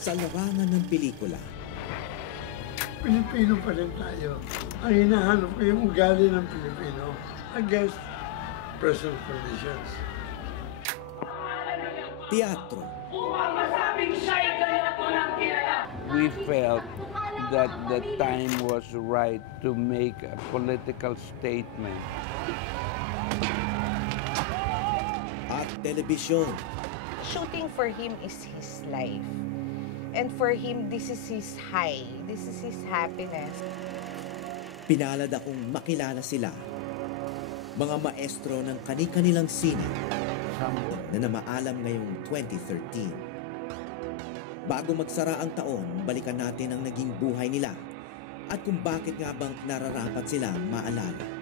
sa larangan ng pelikula. Pilipino pa rin tayo. Ang hinahanap ko yung ugali ng Pilipino against present conditions. Teatro. We felt that the time was right to make a political statement. At telebisyon. Shooting for him is his life. And for him, this is his high. This is his happiness. Pinalad akong makilala sila. Mga maestro ng kani-kanilang sine na namaalam ngayong 2013. Bago magsara ang taon, balikan natin ang naging buhay nila at kung bakit nga bang nararapat sila maalala.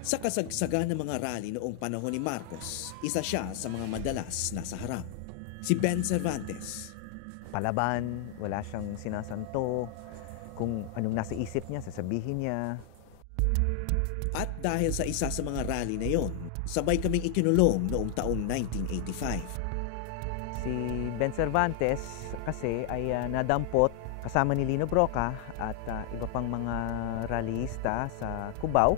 Sa kasagsagan ng mga rally noong panahon ni Marcos, isa siya sa mga madalas nasa harap. Si Ben Cervantes. Palaban, wala siyang sinasanto, kung anong nasa isip niya, sasabihin niya. At dahil sa isa sa mga rally na yon, sabay kaming ikinulong noong taong 1985. Si Ben Cervantes kasi ay nadampot kasama ni Lino Broca at iba pang mga rallyista sa Cubao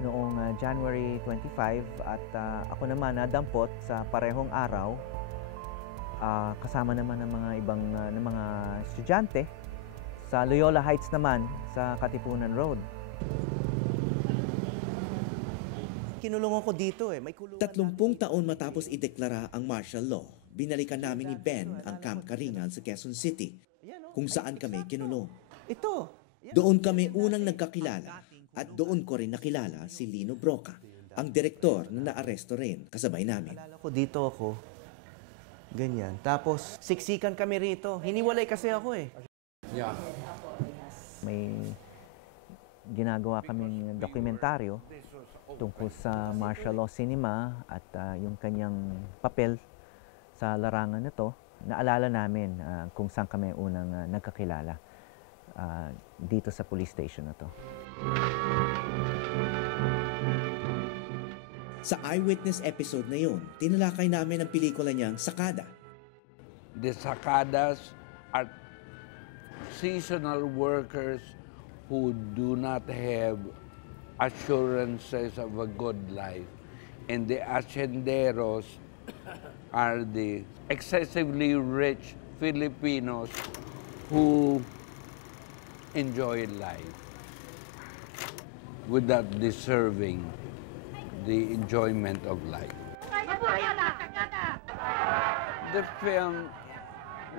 noong January 25 at ako naman nadampot sa parehong araw kasama naman ng mga ibang ng mga estudyante sa Loyola Heights naman sa Katipunan Road. Kinulungan ko dito may kulungan. 30 taon matapos ideklara ang martial law, binalikan namin ni Ben ang Camp Karingan sa Quezon City, kung saan kami kinulong. Ito. Doon kami unang nagkakilala at doon ko rin nakilala si Lino Broca, ang direktor na naaresto rin kasabay namin. Alala ko dito ako. Ganyan. Tapos siksikan kami rito. Hiniwalay kasi ako Yeah. May ginagawa kaming dokumentaryo tungkol sa martial law cinema at yung kanyang papel sa larangan nito. Naalala namin kung saan kami unang nagkakilala dito sa police station na to. Sa eyewitness episode na yon, tinalakay namin ang pelikula niyang Sakada. The Sakadas are seasonal workers who do not have assurances of a good life. And the Hacenderos are the excessively rich Filipinos who enjoy life without deserving the enjoyment of life. The film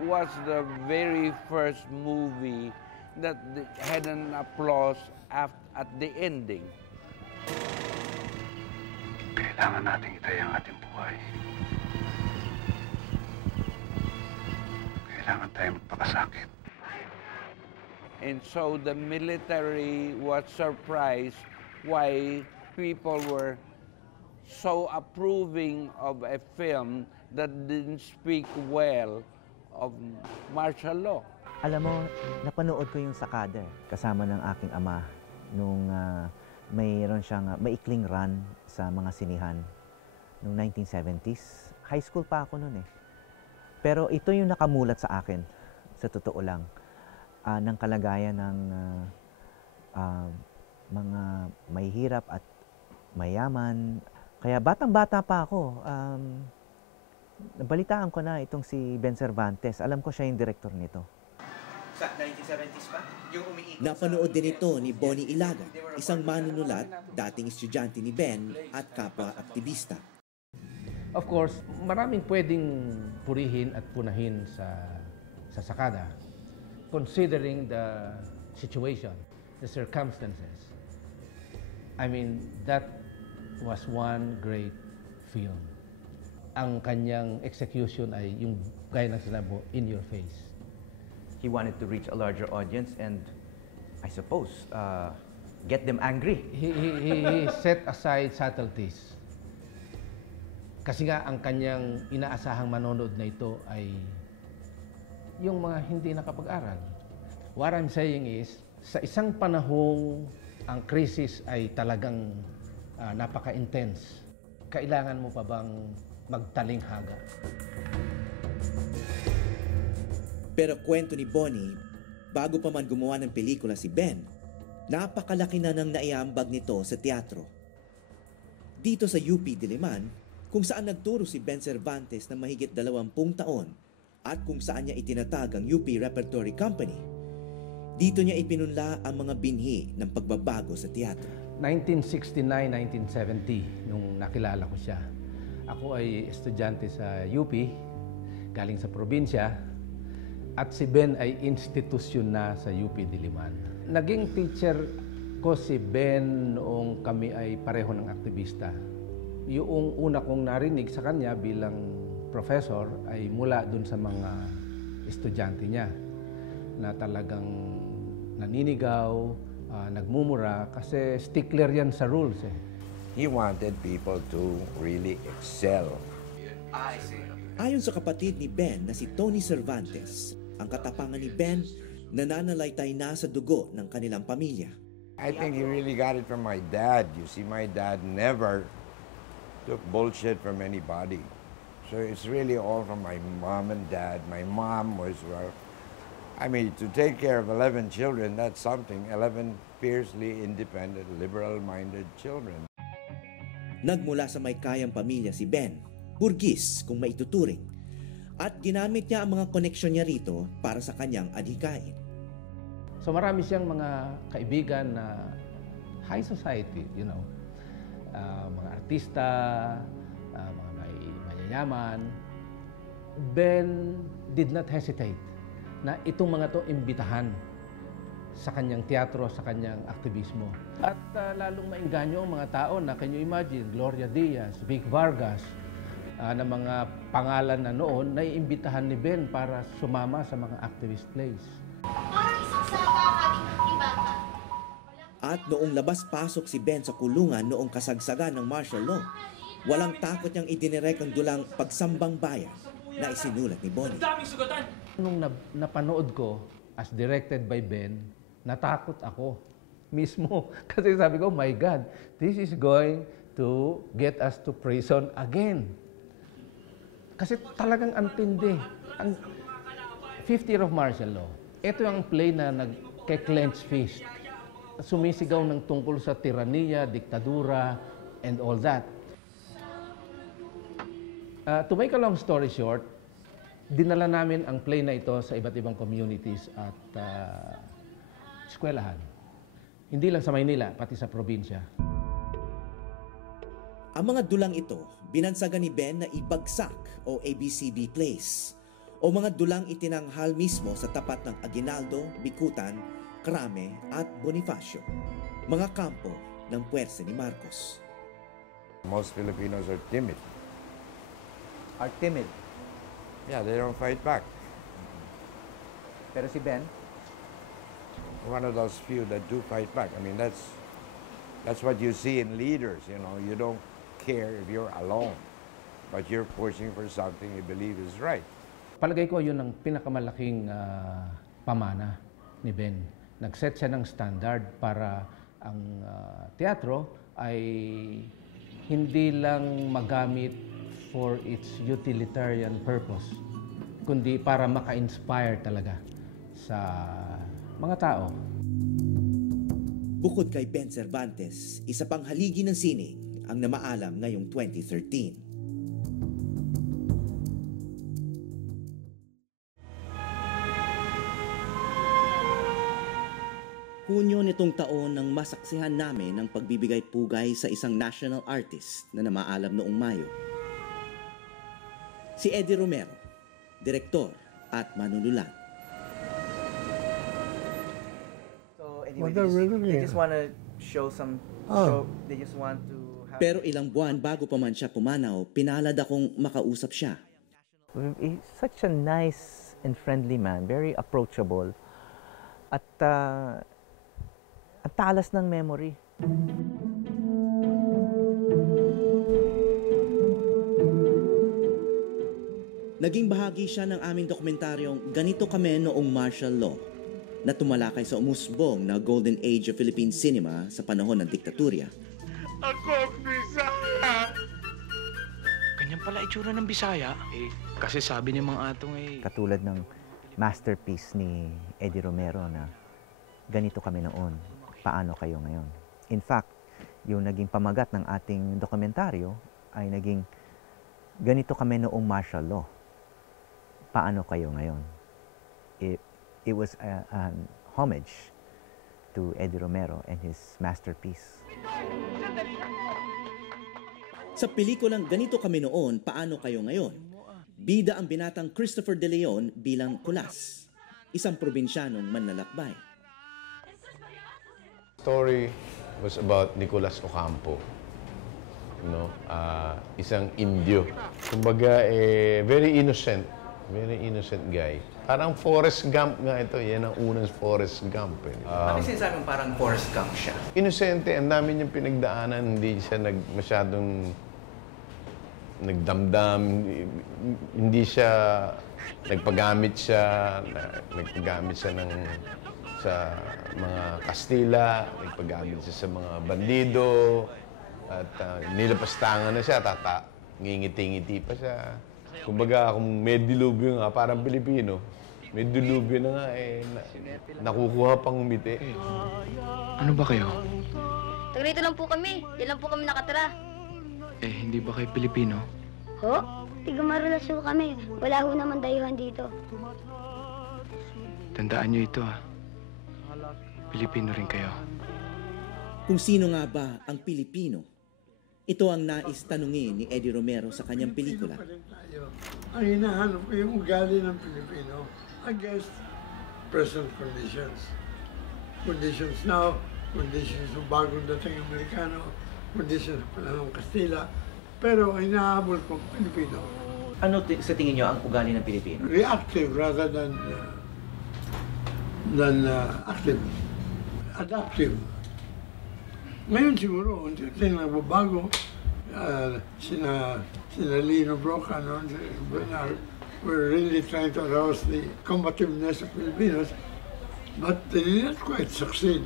was the very first movie that had an applause at the ending. Kailangan nating itaya ang ating buhay. Kailangan tayo magpakasakit. And so the military was surprised why people were so approving of a film that didn't speak well of martial law. Alam mo, napanood ko yung Sakada kasama ng aking ama nung mayroon siyang maikling run sa mga sinihan noong 1970s. High school pa ako noon Pero ito yung nakamulat sa akin, sa totoo lang, ng kalagayan ng mga mahihirap at mayaman. Kaya batang-bata pa ako, nabalitaan ko na itong si Ben Cervantes. Alam ko siya yung direktor nito. Sa 1970s pa? Yung umiikot Napanood din ito ni Bonnie Ilaga, isang manunulat, dating estudyante ni Ben at kapwa-aktivista. Of course, maraming pwedeng purihin at punahin sa Sakada, considering the situation, the circumstances. I mean, that was one great film. Ang kanyang execution ay yung gaya ng sinabi, in your face. He wanted to reach a larger audience and, I suppose, get them angry. He set aside subtleties. Kasi nga, ang kanyang inaasahang manonood na ito ay yung mga hindi nakapag-aral. What I'm saying is, sa isang panahong ang krisis ay talagang napaka-intense. Kailangan mo pa bang magtalinghaga? Pero kwento ni Bonnie, bago pa man gumawa ng pelikula si Ben, napakalaki na ng naiambag nito sa teatro. Dito sa UP Diliman, kung saan nagturo si Ben Cervantes ng mahigit 20 taon at kung saan niya itinatag ang UP Repertory Company, dito niya ipinunla ang mga binhi ng pagbabago sa teatro. 1969-1970, nung nakilala ko siya. Ako ay estudyante sa UP, galing sa probinsya, at si Ben ay institusyon na sa UP Diliman. Naging teacher ko si Ben noong kami ay pareho ng aktivista. Yung una kong narinig sa kanya bilang professor ay mula dun sa mga estudyante niya na talagang naninigaw, nagmumura kasi stickler yan sa rules eh. He wanted people to really excel. Ayon sa kapatid ni Ben na si Tony Cervantes, ang katapangan ni Ben nananalaytay na sa dugo ng kanilang pamilya. I think he really got it from my dad. You see, my dad never took bullshit from anybody. So it's really all from my mom and dad. My mom was, well, I mean, to take care of 11 children, that's something. 11 fiercely independent, liberal-minded children. Nagmula sa may kayang pamilya si Ben, burgis kung maituturing, at ginamit niya ang mga koneksyon niya rito para sa kanyang adhikain. So marami siyang mga kaibigan na high society, you know. Mga artista, mga mayayaman. Ben did not hesitate na itong mga to imbitahan sa kanyang teatro, sa kanyang aktivismo. At lalong maingganyo ang mga tao na, can you imagine, Gloria Diaz, Vic Vargas, na mga pangalan na noon, naiimbitahan ni Ben para sumama sa mga activist plays. At noong labas-pasok si Ben sa kulungan noong kasagsagan ng martial law, walang takot niyang idinirek ang dulang pagsambang bayan na isinulat ni Bonnie. Nung napanood ko, as directed by Ben, natakot ako mismo. Kasi sabi ko, my God, this is going to get us to prison again. Kasi talagang antindi. Ang 50 Year of Martial Law, ito yung play na nagke-clench fist. Sumisigaw ng tungkol sa tiraniya, diktadura, and all that. To make a long story short, dinala namin ang play na ito sa iba't ibang communities at eskwelahan. Hindi lang sa Maynila, pati sa probinsya. Ang mga dulang ito, binansagan ni Ben na ibagsak o ABCB plays, o mga dulang itinanghal mismo sa tapat ng Aguinaldo, Bicutan, Crame at Bonifacio, mga kampo ng puwersa ni Marcos. Most Filipinos are timid. Are timid. Yeah, they don't fight back. Pero si Ben, One of those few that do fight back. I mean, that's what you see in leaders, you know. You don't care if you're alone, but you're pushing for something you believe is right. Palagay ko yun ang pinakamalaking pamana ni Ben. Nag-set siya ng standard para ang teatro ay hindi lang magamit for its utilitarian purpose, kundi para maka-inspire talaga sa mga tao. Bukod kay Ben Cervantes, isa pang haligi ng sining ang namaalam ngayong 2013. Hunyo nitong taon nang masaksihan namin ang pagbibigay pugay sa isang national artist na namaalam noong Mayo. Si Eddie Romero, direktor at manunulat. so anyway, What they just want to show some, they just want to have... Pero ilang buwan bago pa man siya pumanaw, pinalad akong makausap siya. He's such a nice and friendly man, very approachable. At ang talas ng memory. Naging bahagi siya ng aming dokumentaryong Ganito Kami Noong Martial Law na tumalakay sa umusbong na Golden Age of Philippine Cinema sa panahon ng diktatorya. Ako ang Bisaya! Ganyan pala itsura ng Bisaya. Kasi sabi ni Mang Atong Katulad ng masterpiece ni Eddie Romero na ganito kami noon, paano kayo ngayon? In fact, yung naging pamagat ng ating dokumentaryo ay naging ganito kami noong martial law. Paano kayo ngayon? It was an homage to Eddie Romero and his masterpiece. Sa pelikulang Ganito Kami Noon, Paano Kayo Ngayon, bida ang binatang Christopher De Leon bilang Kulas, isang probinsyanong manlalakbay. Story was about Nicolas Ocampo, isang Indio. Kumbaga, very innocent guy. Parang Forrest Gump nga ito. Yan ang unang Forrest Gump. Bakit sinasabing parang Forrest Gump siya? Inosente, ang dami niyang pinagdaanan. Hindi siya masyadong nagdamdam. Hindi siya nagpagamit siya sa mga Kastila, nagpagamit siya sa mga bandido, at nilapastangan na siya, ngingiti-ngiti pa siya. Kumbaga, kung may dilubyo nga, parang Pilipino, may dilubyo na nga, nakukuha pang umiti. Ano ba kayo? Tagrito lang po kami. Yan lang po kami nakatira. Hindi ba kayo Pilipino? Ho? Tiga-Marulas po kami. Wala ho naman dayuhan dito. Tandaan niyo ito, Pilipino rin kayo. Kung sino nga ba ang Pilipino? Ito ang nais tanungin ni Eddie Romero sa kanyang pelikula. Ang hinahanap ko yung ugali ng Pilipino against present conditions. Conditions now, conditions ng bagong dating Amerikano, conditions pala ng Kastila. Pero ang hinahabol ko, Pilipino. Ano sa tingin niyo ang ugali ng Pilipino? Reactive rather than active. Adaptive. Ngayon siguro, unti-unti nagbabago. Sina Lino Broca, we're really trying to arouse the combativeness of Filipinos, but they did not quite succeed.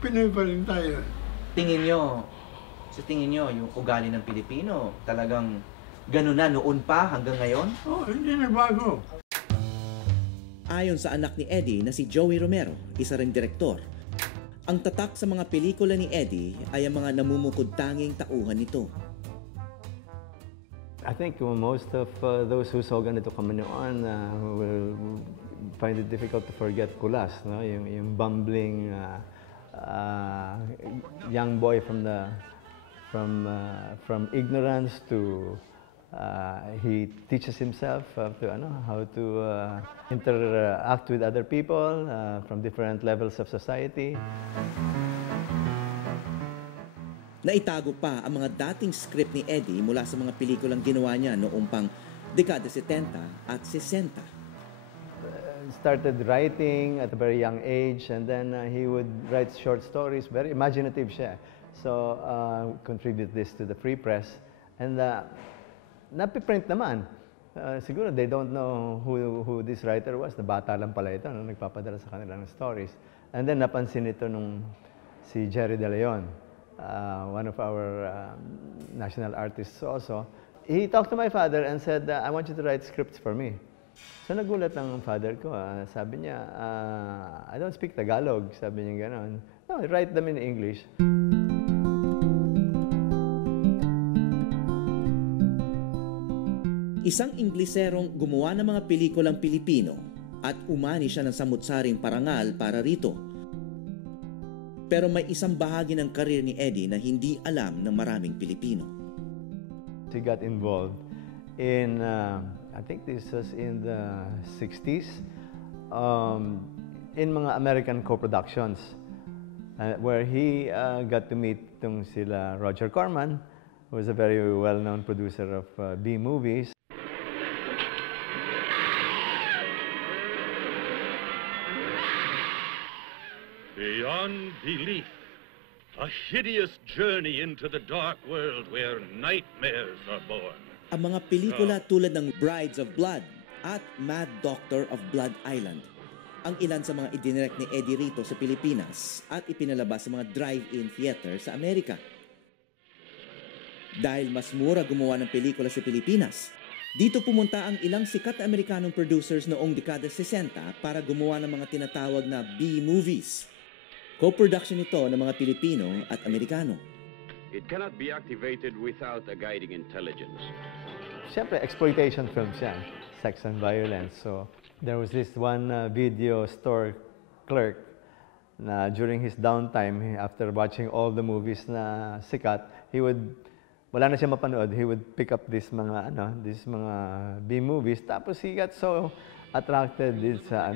Pinoy pa rin tayo. Sa tingin niyo, yung ugali ng Pilipino, talagang gano'n na noon pa hanggang ngayon? Hindi nagbago. Ayon sa anak ni Eddie na si Joey Romero, isa ring direktor, ang tatak sa mga pelikula ni Eddie ay ang mga namumukod-tanging tauhan nito. I think most of those who saw Ganito Kami Noon will find it difficult to forget Kulas, no? Yung bumbling young boy from ignorance to he teaches himself how to interact with other people from different levels of society. Naitago pa ang mga dating script ni Eddie mula sa mga pelikulang ginawa niya noong pang dekada 70 at 60. Started writing at a very young age, and then he would write short stories. Very imaginative siya. So contribute this to the Free Press, and napiprint naman. Siguro they don't know who this writer was. Na bata lang pala ito, nagpapadala sa kanila ng stories. And then napansin ito nung si Jerry De Leon, one of our national artists also. He talked to my father and said, I want you to write scripts for me. So nagulat ang father ko. Sabi niya, I don't speak Tagalog. Sabi niya gano'n. No, write them in English. Isang Ingleserong gumawa ng mga pelikulang Pilipino at umani siya ng samut-saring parangal para rito. Pero may isang bahagi ng karir ni Eddie na hindi alam ng maraming Pilipino. He got involved in, I think this was in the 60s, in mga American co-productions where he got to meet itong sila Roger Corman, who was a very well-known producer of B-movies. Beyond belief, a hideous journey into the dark world where nightmares are born. Ang mga pelikula tulad ng Brides of Blood at Mad Doctor of Blood Island, ang ilan sa mga idinirect ni Eddie rito sa Pilipinas at ipinalabas sa mga drive-in theater sa Amerika. Dahil mas mura gumawa ng pelikula sa Pilipinas, dito pumunta ang ilang sikat na Amerikanong producers noong dekada 60 para gumawa ng mga tinatawag na B-movies. Co-production ito ng mga Pilipino at Amerikano. It cannot be activated without a guiding intelligence. Siyempre, exploitation films yan, sex and violence. So, there was this one video store clerk na during his downtime, after watching all the movies na sikat, wala na siya mapanood, he would pick up these mga B-movies. Tapos he got so attracted sa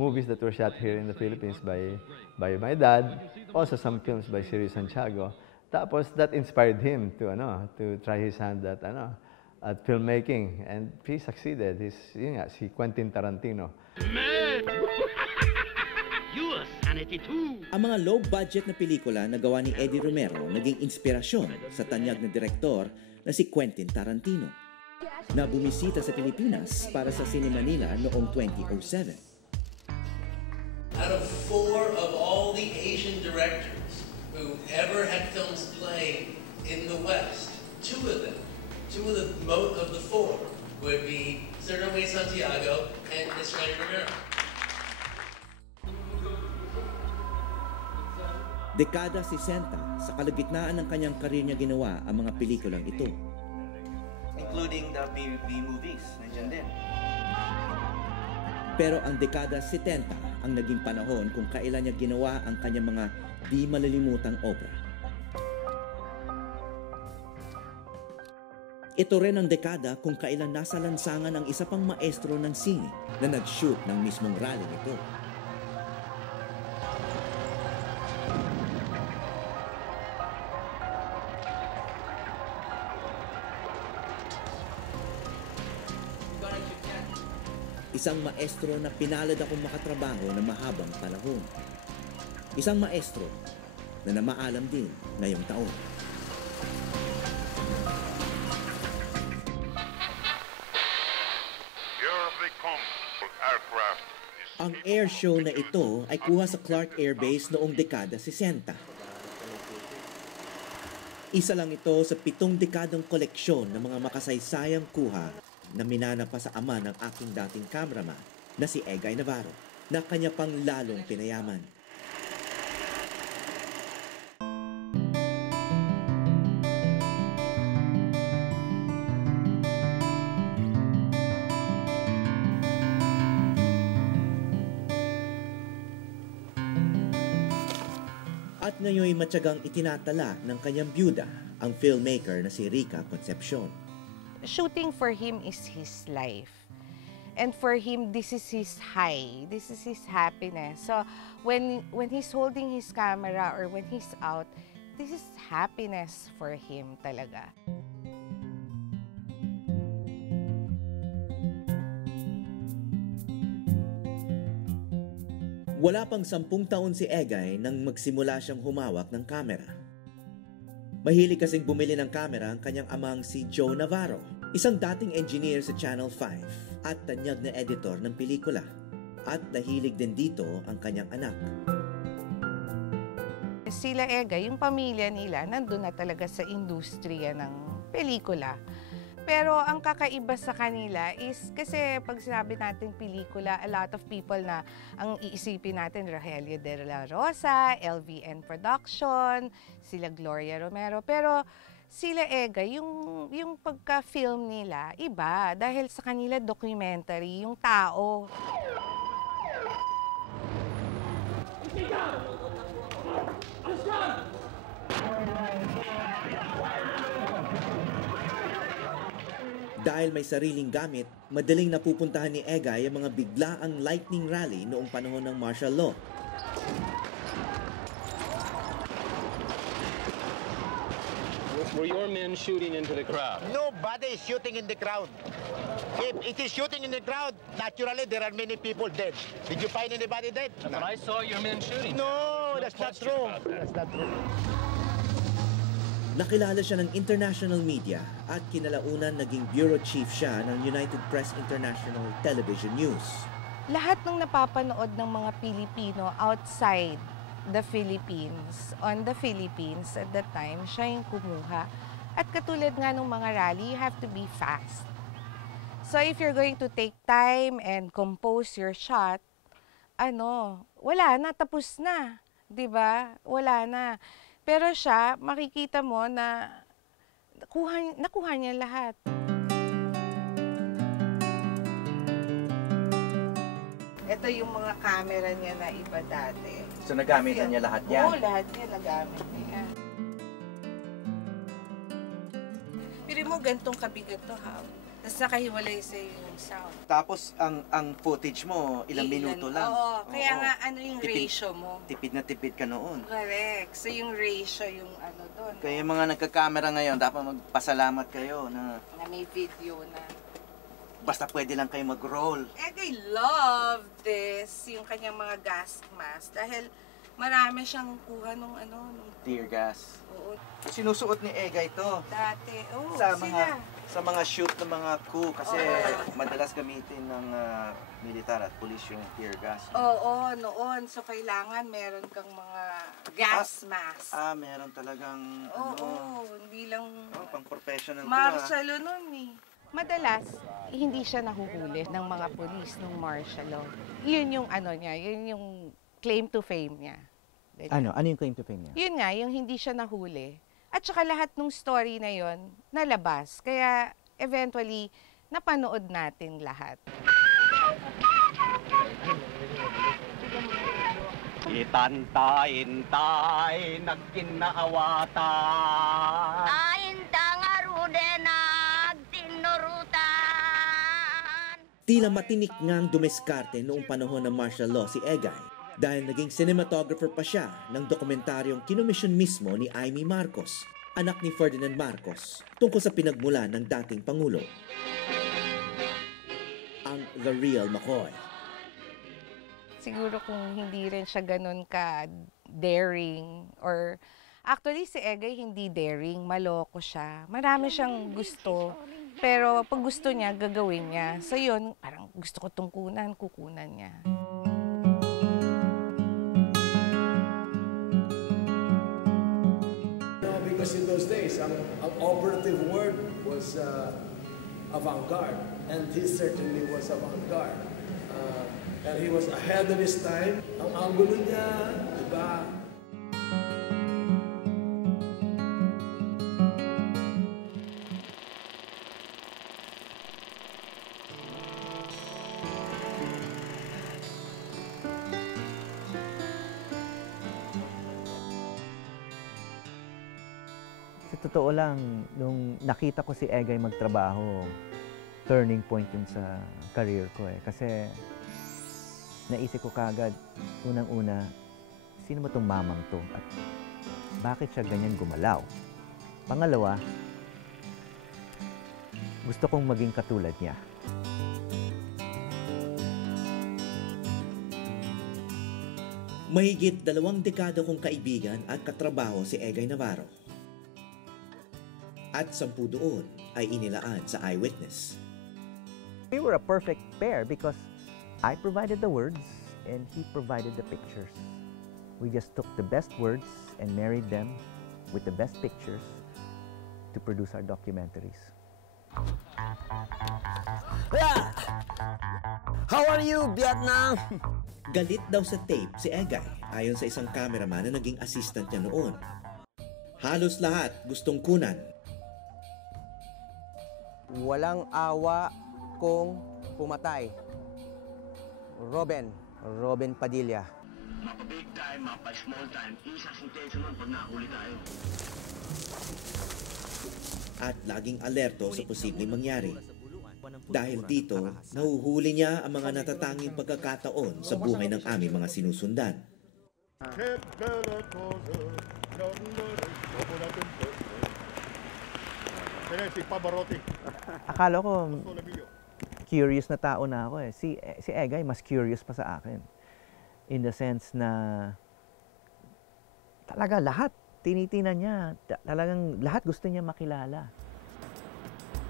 movies that were shot here in the Philippines by my dad, also some films by Siri Santiago. Tapos that inspired him to try his hand at filmmaking, and he succeeded. Si Quentin Tarantino. Ang mga low-budget na pelikula na gawa ni Eddie Romero naging inspirasyon sa tanyag na direktor na si Quentin Tarantino, na bumisita sa Pilipinas para sa Cine Manila noong 2007. Out of 4 of all the Asian directors who ever had films playing in the West, two of the 4 would be Sergio Santiago and Israel Romero. Dekada 60, sa kalagitnaan ng kanyang karir niya ginawa ang mga pelikulang ito. Including the B-movies, nandiyan din. Pero ang dekada 70 ang naging panahon kung kailan niya ginawa ang kanyang mga di malilimutang obra. Ito rin ang dekada kung kailan nasa lansangan ang isa pang maestro ng sine na nag-shoot ng mismong rally nito. Isang maestro na pinalad akong makatrabaho na mahabang panahon. Isang maestro na namaalam din ngayong taon. Ang air show na ito ay kuha sa Clark Air Base noong dekada 60. Isa lang ito sa 7 dekadang koleksyon ng mga makasaysayang kuha na minana pa sa ama ng aking dating cameraman na si Egay Navarro, na kanya pang lalong pinayaman. At ngayon matyagang itinatala ng kanyang byuda, ang filmmaker na si Rica Concepcion. Shooting for him is his life. And for him, this is his high. This is his happiness. So when he's holding his camera or when he's out, this is happiness for him talaga. Wala pang 10 taon si Egay nang magsimula siyang humawak ng kamera. Mahilig kasing bumili ng kamera ang kanyang amang si Joe Navarro, isang dating engineer sa Channel 5 at tanyag na editor ng pelikula. At nahilig din dito ang kanyang anak. Sila Egay, yung pamilya nila, nandun na talaga sa industriya ng pelikula. Pero ang kakaiba sa kanila is, kasi pag sinabi natin pelikula, a lot of people na ang iisipin natin, Rogelio de la Rosa, LVN Production, sila Gloria Romero. Pero sila Egay, yung pagka-film nila, iba. Dahil sa kanila documentary, yung tao. Dahil may sariling gamit, madaling napupuntahan ni Egay ang mga biglaang lightning rally noong panahon ng martial law. Were your men shooting into the crowd? Nobody is shooting in the crowd. If it is shooting in the crowd, naturally there are many people dead. Did you find anybody dead? But I saw your men shooting. No, that's not true. That's not true. Nakilala siya ng international media at kinalaunan naging bureau chief siya ng United Press International Television News. lahat ng napapanood ng mga Pilipino outside the Philippines, on the Philippines at that time, siya yung kumuha. At katulad nga ng mga rally, you have to be fast. So if you're going to take time and compose your shot, wala na, tapos na. 'Di ba? Wala na. Pero siya, makikita mo na nakuha niya lahat. Ito yung mga camera niya na iba dati. So nagamit niya lahat yan? Oo, lahat niya nagamit niya. Pero mo gantong kabigat to, ha? Tapos nakahiwalay sa yung sound. Tapos ang footage mo, ilang minuto lang. Oo, kaya nga ano yung ratio mo? Tipid na tipid ka noon. Correct. So yung ratio yung doon. Kaya yung mga nagka-camera ngayon, dapat magpasalamat kayo na may video na. Basta pwede lang kayo mag-roll. I love this, yung kanyang mga gas mask. Dahil marami siyang kuha nung tear gas. Oo. Sinusuot ni Egay ito. Dati, sa mga shoot ng mga coup kasi madalas gamitin ng militar at pulis yung tear gas. Oo, noon. So kailangan meron kang mga gas mask. Meron talagang hindi lang pang professional. Martial law noon eh. Madalas, hindi siya nahuhuli ng mga pulis ng martial law. Yun yung niya, yun yung claim to fame niya. Ano yung claim to fame niya? Yun nga, yung hindi siya nahuli. At saka lahat ng story na yun, nalabas. Kaya eventually, napanood natin lahat. Itantay, nagkinaawatan. Ainta nga rude nagtinurutan. Tila matinik ngang dumiskarte noong panahon ng martial law si Egay dahil naging cinematographer pa siya ng dokumentaryong kinomisyon mismo ni Amy Marcos, anak ni Ferdinand Marcos, tungkol sa pinagmulan ng dating Pangulo. Ang The Real McCoy. Siguro kung hindi rin siya ganun ka-daring or actually si Egay hindi daring, maloko siya. Marami siyang gusto, pero pag gusto niya, gagawin niya. So yun, parang gusto ko tungkunan, kukunan niya. Because in those days, ang operative word was avant-garde, and he certainly was avant-garde. And he was ahead of his time. Ang angulo niya, diba? Sa totoo lang, nung nakita ko si Egay magtrabaho, turning point yun sa career ko eh. Kasi naisip ko kagad, unang-una, sino ba itong mamang to? At bakit siya ganyan gumalaw? Pangalawa, gusto kong maging katulad niya. Mahigit 2 dekada kong kaibigan at katrabaho si Egay Navarro. At 10 doon ay inilaan sa Eyewitness. We were a perfect pair because I provided the words and he provided the pictures. We just took the best words and married them with the best pictures to produce our documentaries. How are you, Vietnam? Galit daw sa tape si Egay ayon sa isang cameraman na naging assistant niya noon. Halos lahat gustong kunan. Walang awa kung pumatay. Robin Padilla. Mapa-big time, mapa-small time, isa-sintensa nun pag nahuli tayo. At laging alerto sa posibleng mangyari. Dahil dito, nahuhuli niya ang mga natatanging pagkakataon sa buhay ng aming mga sinusundan. Akala ko curious na tao na ako eh. Si Egay mas curious pa sa akin. In the sense na talaga lahat tinitingnan niya. Talagang lahat gusto niya makilala.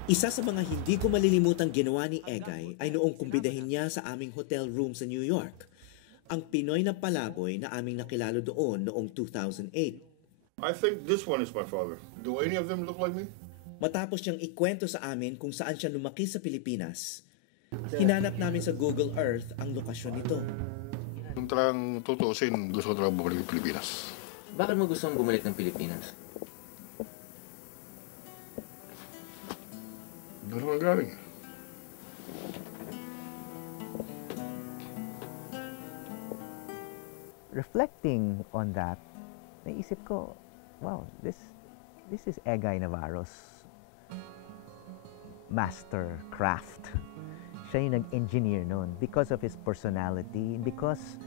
Isa sa mga hindi ko malilimutang ginawa ni Egay ay noong kumbidahin niya sa aming hotel room sa New York, ang Pinoy na palaboy na aming nakilalo doon noong 2008. I think this one is my father. Do any of them look like me? Matapos niyang ikwento sa amin kung saan siya lumaki sa Pilipinas, hinanap namin sa Google Earth ang lokasyon nito. Kung talagang tutuusin, gusto ko talagang bumalik ng Pilipinas. Bakit mo gusto bumalik ng Pilipinas? Doon naman galing. Reflecting on that, naisip ko, wow, this is Egay Navarro's master craft. Siya yung nag-engineer noon because of his personality, because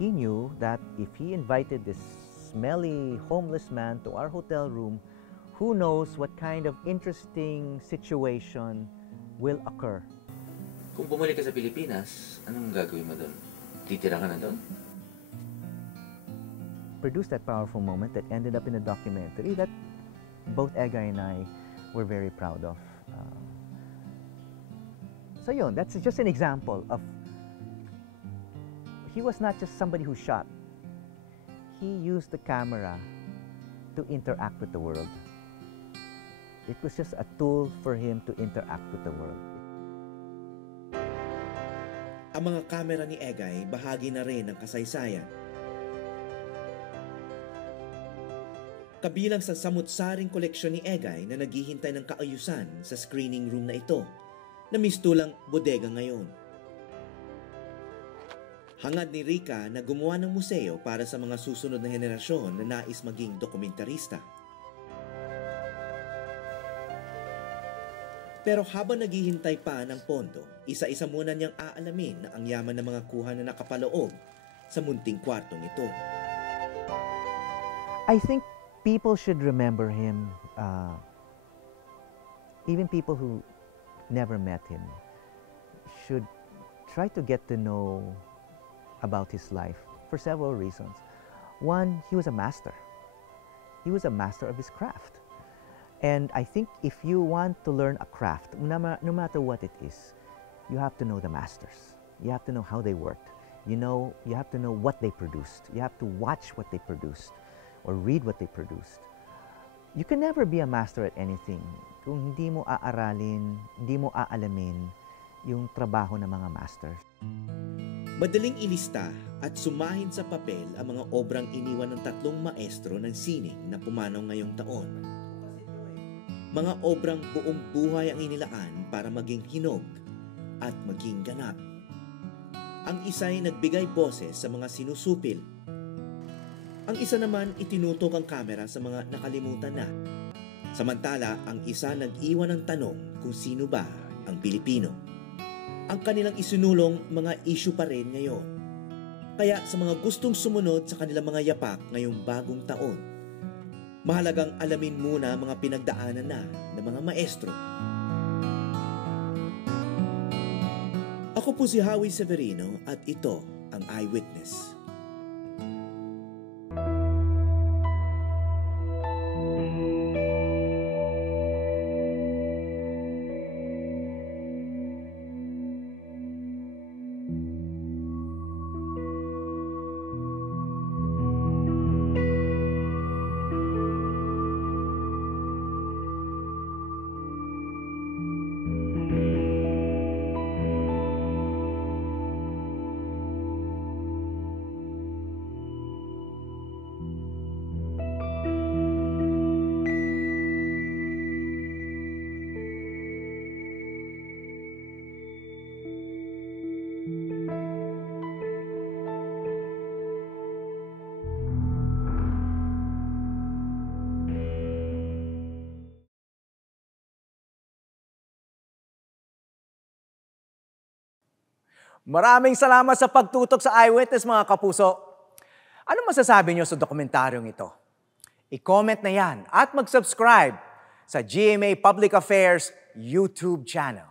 he knew that if he invited this smelly homeless man to our hotel room, who knows what kind of interesting situation will occur. Kung bumalik ka sa Pilipinas, anong gagawin mo doon? Titira ka na doon? Produced that powerful moment that ended up in a documentary that both Egay and I were very proud of. So yun, that's just an example of, he was not just somebody who shot. He used the camera to interact with the world. It was just a tool for him to interact with the world. Ang mga kamera ni Egay bahagi na rin ng kasaysayan. Kabilang sa samut-saring koleksyon ni Egay na naghihintay ng kaayusan sa screening room na ito, na mistulang bodega ngayon. Hangad ni Rica na gumawa ng museo para sa mga susunod na henerasyon na nais maging dokumentarista. Pero habang naghihintay pa ng pondo, isa-isa muna niyang aalamin na ang yaman ng mga kuha na nakapaloob sa munting kwartong ito. I think people should remember him, even people who never met him, should try to get to know about his life for several reasons. One, he was a master. He was a master of his craft. And I think if you want to learn a craft, no matter what it is, you have to know the masters. You have to know how they worked. You have to know what they produced. You have to watch what they produced or read what they produced. You can never be a master at anything kung hindi mo aaralin, hindi mo aalamin yung trabaho ng mga masters. Madaling ilista at sumahin sa papel ang mga obrang iniwan ng tatlong maestro ng sining na pumanaw ngayong taon. Mga obrang buong buhay ang inilaan para maging hinog at maging ganap. Ang isa'y nagbigay boses sa mga sinusupil. Ang isa naman itinutok ang kamera sa mga nakalimutan na. Samantala, ang isa nag-iwan ng tanong kung sino ba ang Pilipino. Ang kanilang isinulong mga issue pa rin ngayon. Kaya sa mga gustong sumunod sa kanilang mga yapak ngayong bagong taon, mahalagang alamin muna mga pinagdaanan na ng mga maestro. Ako po si Howie Severino at ito ang Eyewitness. Maraming salamat sa pagtutok sa Eyewitness, mga kapuso. Ano masasabi niyo sa dokumentaryong ito? I-comment na yan at mag-subscribe sa GMA Public Affairs YouTube channel.